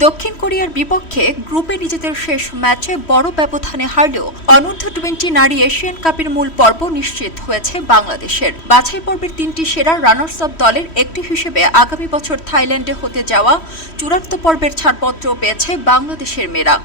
দক্ষিণ কোরিয়ার বিপক্ষে গ্রুপে নিজেদের শেষ ম্যাচে বড় ব্যবধানে হারলেও অনূর্ধ্ব টোয়েন্টি নারী এশিয়ান কাপের মূল পর্ব নিশ্চিত হয়েছে বাংলাদেশের। বাছাই পর্বের তিনটি সেরা রানার্স আপ দলের একটি হিসেবে আগামী বছর থাইল্যান্ডে হতে যাওয়া চূড়ান্ত পর্বের ছাড়পত্র পেয়েছে বাংলাদেশের মেয়েরা।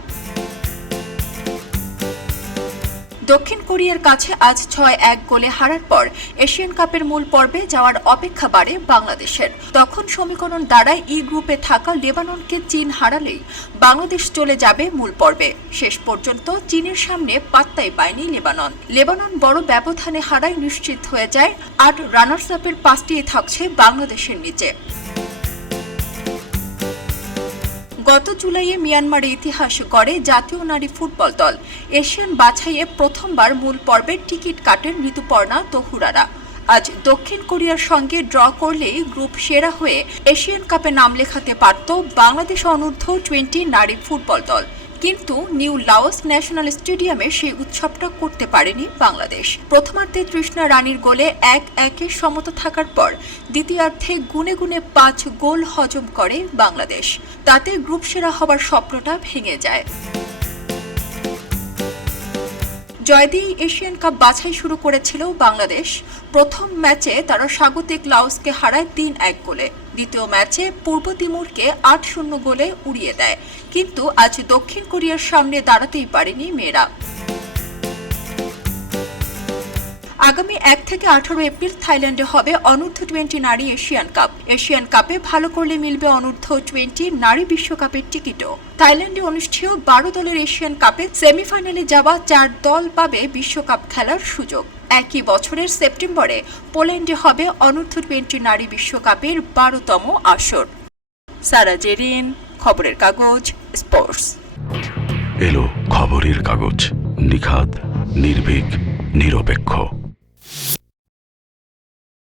দক্ষিণ কোরিয়ার কাছে আজ ছয় এক গোলে হারার পর এশিয়ান কাপের মূল পর্বে যাওয়ার অপেক্ষা বাড়ে বাংলাদেশের। তখন সমীকরণ দ্বারাই ই গ্রুপে থাকা লেবাননকে চীন হারালেই বাংলাদেশ চলে যাবে মূল পর্বে। শেষ পর্যন্ত চীনের সামনে পাত্তাই পায়নি লেবানন। লেবানন বড় ব্যবধানে হারাই নিশ্চিত হয়ে যায়। আর রানার্স আপের পাঁচটি থাকছে বাংলাদেশের নিচে। গত জুলাইয়ে মিয়ানমারে ইতিহাস করে জাতীয় নারী ফুটবল দল। এশিয়ান বাছাইয়ে প্রথমবার মূল পর্বের টিকিট কাটেন ঋতুপর্ণা তহুরারা। আজ দক্ষিণ কোরিয়ার সঙ্গে ড্র করলেই গ্রুপ সেরা হয়ে এশিয়ান কাপে নাম লেখাতে পারত বাংলাদেশ অনূর্ধ্ব টোয়েন্টি নারী ফুটবল দল। কিন্তু নিউ লাওস ন্যাশনাল স্টেডিয়ামে সেই উৎসবটা করতে পারেনি বাংলাদেশ। প্রথমার্ধে তৃষ্ণা রানীর গোলে এক একের সমতা থাকার পর দ্বিতীয়ার্ধে গুনে গুনে পাঁচ গোল হজম করে বাংলাদেশ। তাতে গ্রুপ সেরা হবার স্বপ্নটা ভেঙে যায়। জয় দিয়েই এশিয়ান কাপ বাছাই শুরু করেছিল বাংলাদেশ। প্রথম ম্যাচে তারা স্বাগতিক লাওসকে হারায় তিন এক গোলে। দ্বিতীয় ম্যাচে পূর্ব তিমুরকে আট শূন্য গোলে উড়িয়ে দেয়। কিন্তু আজ দক্ষিণ কোরিয়ার সামনে দাঁড়াতেই পারেনি মেয়েরা। আগামী এক থেকে আঠারো এপ্রিল থাইল্যান্ডে হবে অনূর্ধ্ব টোয়েন্টি নারী এশিয়ান কাপ। এশিয়ান কাপে ভালো করলে মিলবে অনূর্ধ্ব টোয়েন্টি নারী বিশ্বকাপের টিকিটও। থাইল্যান্ডে অনুষ্ঠেয় বারো দলের এশিয়ান কাপে সেমিফাইনালে যাওয়া চার দল পাবে বিশ্বকাপ খেলার সুযোগ। একই বছরের সেপ্টেম্বরে পোল্যান্ডে হবে অনূর্ধ্ব টোয়েন্টি নারী বিশ্বকাপের বারোতম আসর। সারা জেরিন, খবরের কাগজ, স্পোর্টস। এলো খবরের কাগজ। নিখাদ, নির্ভীক, নিরপেক্ষ।